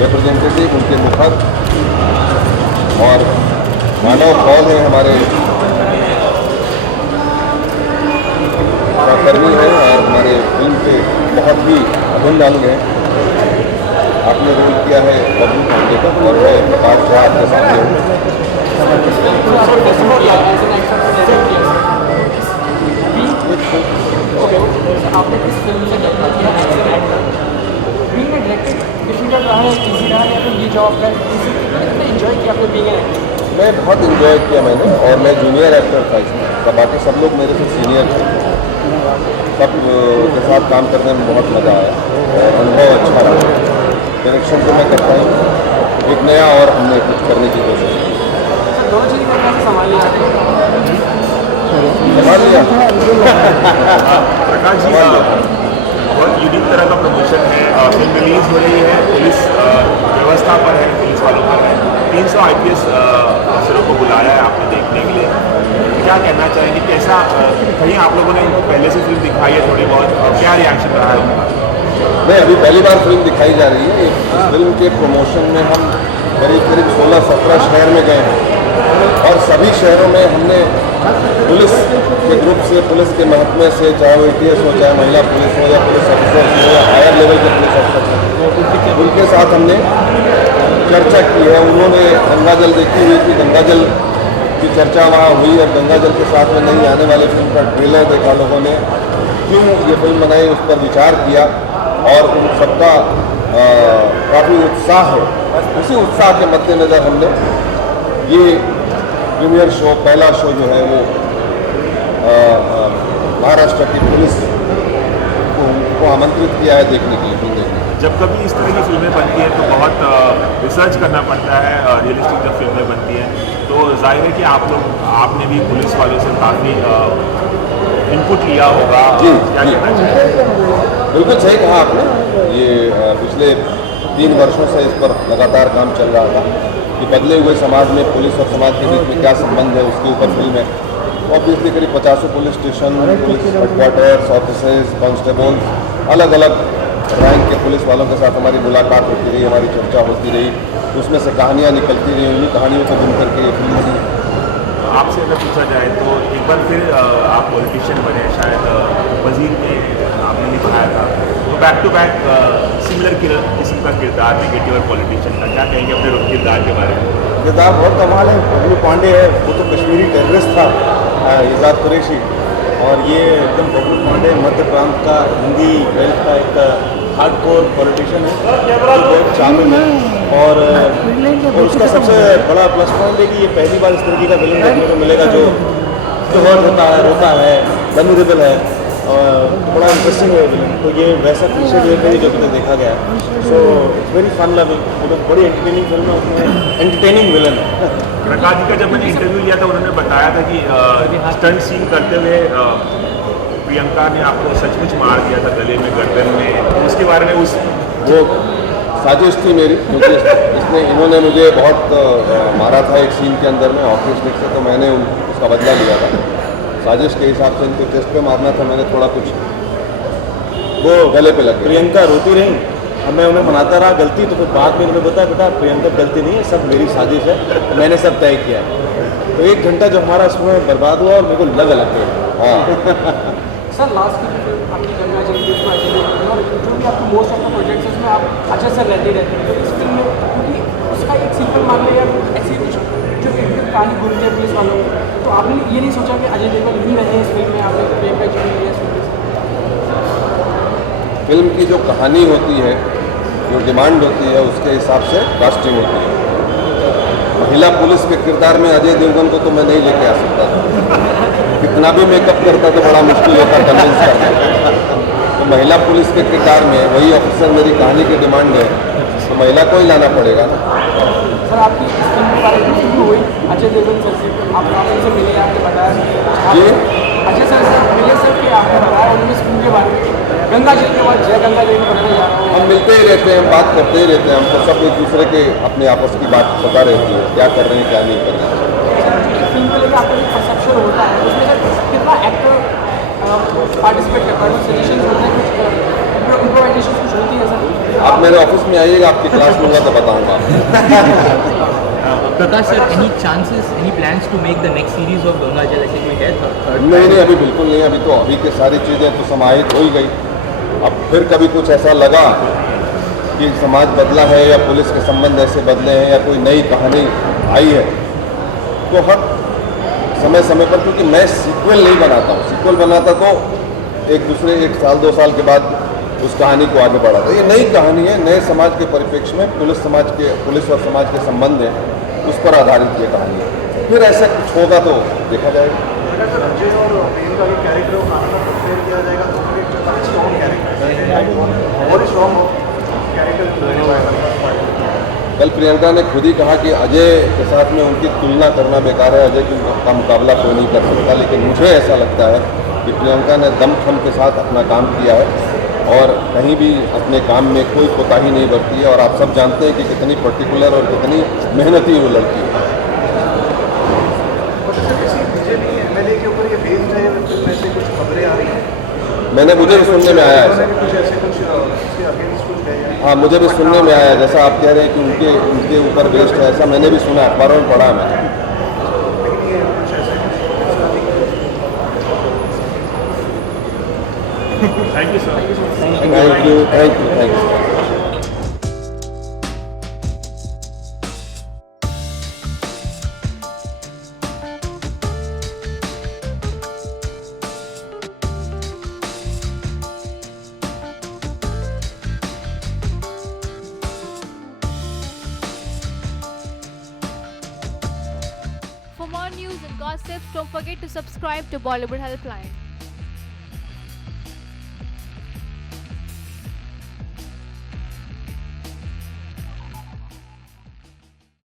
Representative, उनके मुखर और मानव कौल है, हमारे सहकर्मी हैं और हमारे फिल्म के बहुत ही अभिन्न अंग हैं। आपने रोल किया है बबलू पांडे का और मैं प्रकाश झा आपके सामने हूँ। आपने किस फिल्म से डिफिकल्ट रहा है, इजी रहा है, या फिर ये जॉब है कितने एंजॉय किया आपने बीइंग एन एक्टर? मैं बहुत इन्जॉय किया मैंने, और मैं जूनियर एक्टर था इसमें, तो बाकी सब लोग मेरे से सीनियर थे। सब के साथ काम करने में बहुत मज़ा आया और अनुभव अच्छा रहा। डायरेक्शन तो मैं करता हूँ, एक नया और हमने कुछ करने की कोशिश की। सर दोनों चीज़ कैसे संभाल लिया संभाल लिया प्रकाश जी, बहुत यूनिक तरह का प्रमोशन है। फिल्म रिलीज हो रही है, पुलिस व्यवस्था पर है, पुलिस वालों पर है। 300 IPS अफसरों को बुलाया है आपने देखने के लिए। क्या कहना चाहेंगे, कैसा कहीं आप लोगों ने पहले से फिल्म दिखाई है थोड़ी बहुत, और क्या रिएक्शन रहा है उनका? नहीं, अभी पहली बार फिल्म दिखाई जा रही है। इस फिल्म के प्रमोशन में हम करीब 16-17 शहर में गए हैं और सभी शहरों में हमने पुलिस के ग्रुप से, पुलिस के महकमे से, चाहे वो ATS हो, चाहे महिला पुलिस हो, या पुलिस ऑफिसर हो, या हायर लेवल के पुलिस ऑफिसर हो, उनके साथ हमने चर्चा की है। उन्होंने गंगा जल देखी हुई थी, गंगा जल की चर्चा वहाँ हुई, और गंगा जल के साथ में नहीं आने वाले फिल्म का ट्रेलर देखा लोगों ने, क्यों ये फिल्म बनाई, उस पर विचार किया, और उन सबका काफ़ी उत्साह है। उसी उत्साह के मद्देनज़र हमने ये प्रीमियर शो, पहला शो जो है वो महाराष्ट्र की पुलिस को आमंत्रित किया है देखने के लिए, फिल्म देखने के लिए। जब कभी इस तरह की फिल्में बनती हैं तो बहुत रिसर्च करना पड़ता है। रियलिस्टिक जब फिल्में बनती हैं तो जाहिर है कि आपने भी पुलिस वालों से काफ़ी इनपुट लिया होगा। जी, क्या जी। कहना चाहिए? बिल्कुल सही कहा आपने। ये पिछले 3 वर्षों से इस पर लगातार काम चल रहा था कि बदले हुए समाज में पुलिस और समाज के बीच में क्या संबंध है, उसके ऊपर फिल्म है। ऑब्वियसली करीब 50 police station, police headquarters, offices, constable, अलग अलग रैंक के पुलिस वालों के साथ हमारी मुलाकात होती रही, हमारी चर्चा होती रही, उसमें से कहानियाँ निकलती रही। उन्हीं कहानियों को बुन करके ये फिल्म बनी। आपसे अगर पूछा जाए तो एक बार फिर आप पॉलिटिशियन बने, शायद वजीर में आपने निभाया था, तो बैक टू बैक सिमिलर किस्म का किरदार, नेगेटिव और पॉलिटिशियन का, क्या कहेंगे अपने किरदार के बारे में? किरदार बहुत कमाल है। बबलू पांडे है, वो तो कश्मीरी टेररिस्ट था, इजाद कुरैशी, और ये एकदम बबलू पांडे मध्य प्रांत का हिंदी बेल्ट का एक हार्डकोर पॉलिटिशियन है जो बहुत चार्मिंग है। और उसका सबसे बड़ा प्लस पॉइंट है कि ये पहली बार इस तरीके का विलन देखने को मिलेगा जो हर्ट होता है, रोता है, वल्नरेबल है, और बड़ा इंटरेस्टिंग है विलन। तो ये वैसा क्लीशे जो है जो मैंने देखा गया है। So it's very fun loving, मतलब बड़ी एंटरटेनिंग फिल्म है, उसमें एंटरटेनिंग विलन है। प्रकाश जी का जब मैंने इंटरव्यू लिया था उन्होंने बताया था कि स्टंट सीन करते हुए प्रियंका ने आपको सचमुच मार दिया था गले में, गर्दन में। उसके बारे में वो साजिश थी मेरी, क्योंकि इन्होंने मुझे बहुत मारा था एक सीन के अंदर में हॉकी स्टिक से, तो मैंने उसका बदला लिया था। साजिश के हिसाब से इनको चेस्ट पे मारना था, मैंने थोड़ा कुछ वो गले पे लग गया। प्रियंका रोती रही, अब मैं उन्हें मनाता रहा गलती, तो फिर बाद में उन्होंने बताया बेटा प्रियंका गलती नहीं है, सब मेरी साजिश है, मैंने सब तय किया है। तो 1 घंटा जो हमारा उसमें बर्बाद हुआ और मेरे को लग गया। हाँ सर लास्ट की फिल्म आपकी गंगा जल की, उसमें अजय देवगन और जो भी आपके मोस्ट ऑफ द प्रोजेक्ट्स हैं उसमें आप अजय सर रहते हैं। तो इस फिल्म में क्योंकि उसका एक सीक्वल मान लिया, ऐसी कुछ जो एक कहानी बुनते हैं पुलिस वालों को, तो आपने ये नहीं सोचा कि अजय देवगन ही रहे इस फिल्म में? आपने प्रियंका जी ने लिया इस फिल्म में? फिल्म की जो कहानी होती है, जो डिमांड होती है, उसके हिसाब से कास्टिंग होती है। महिला पुलिस के किरदार में अजय देवगन को तो मैं नहीं लेके आ सकता, कितना भी मेकअप करता तो बड़ा मुश्किल होता कन्विंस करना। तो महिला पुलिस के किरदार में वही ऑफिसर मेरी कहानी की डिमांड है, तो महिला को ही लाना पड़ेगा ना। सर आपकी इस फिल्म के बारे में शुरू हुई अजय देवगन सर से, आप उनसे मिले, आपने बताया जी, अजय सर से मिले सर के, आपने बताया उनके स्कूल के बारे में, गंगा जल के बाद जय गंगा जल में बनाने जा रहा हूँ। हम मिलते ही रहते हैं, बात करते ही रहते हैं, हम तो सब एक दूसरे के अपने आपस की बात पता रहती है, क्या कर रहे हैं क्या नहीं कर रहे हैं। फिल्म के लिए आपका जो परसेप्शन होता है उसमें सर कितना एक्टर पार्टिसिपेट करता है, सजेशन होते हैं, कुछ इम्प्रोवाइजेशन कुछ होती है सर? आप मेरे ऑफिस में आइएगा, आपकी क्लास लूँगा तो बताऊँगा। Prakash sir, any chances, any plans to make the next series of Ganga Jal? ऐसे कोई है third? नहीं, अभी बिल्कुल नहीं। अभी तो अभी की सारी चीज़ें तो समाहित हो ही गई। अब फिर कभी कुछ ऐसा लगा कि समाज बदला है या पुलिस के संबंध ऐसे बदले हैं या कोई नई कहानी आई है, तो हर समय समय पर, क्योंकि मैं सीक्वल नहीं बनाता हूँ। सीक्वल बनाता तो एक साल 2 साल के बाद उस कहानी को आगे बढ़ाता। ये नई कहानी है, नए समाज के परिप्रेक्ष्य में पुलिस और समाज के संबंध है, उस पर आधारित ये कहानी है। फिर ऐसा कुछ होगा तो देखा जाएगा। अगर अजय और प्रियंका के कैरेक्टर को खाना में कंपेयर किया जाएगा तो फिर एक काफी स्ट्रॉन्ग कैरेक्टर है, बहुत ही स्ट्रॉन्ग कैरेक्टर। कल प्रियंका ने खुद ही कहा कि अजय के साथ में उनकी तुलना करना बेकार है, अजय का मुकाबला कोई नहीं कर सकता। लेकिन मुझे ऐसा लगता है कि प्रियंका ने दमखम के साथ अपना काम किया है और कहीं भी अपने काम में कोई कोताही नहीं बरती है। और आप सब जानते हैं कि कितनी पर्टिकुलर और कितनी मेहनती वो लड़की है। बीजेपी एमएलए के ऊपर ये बेस्ड है, फिल्म से कुछ खबरें आ रही हैं, मुझे भी सुनने में आया है। कुछ ऐसे कुछ उसके अगेंस्ट कुछ है या हाँ, मुझे भी सुनने में आया, जैसा आप कह रहे हैं कि उनके ऊपर बेस्ड है, ऐसा मैंने भी सुना, अखबारों में पढ़ा है मैंने। लेकिन ये कुछ ऐसे thank you sir. Thank you. For more news and gossips, don't forget to subscribe to Bollywood Helpline.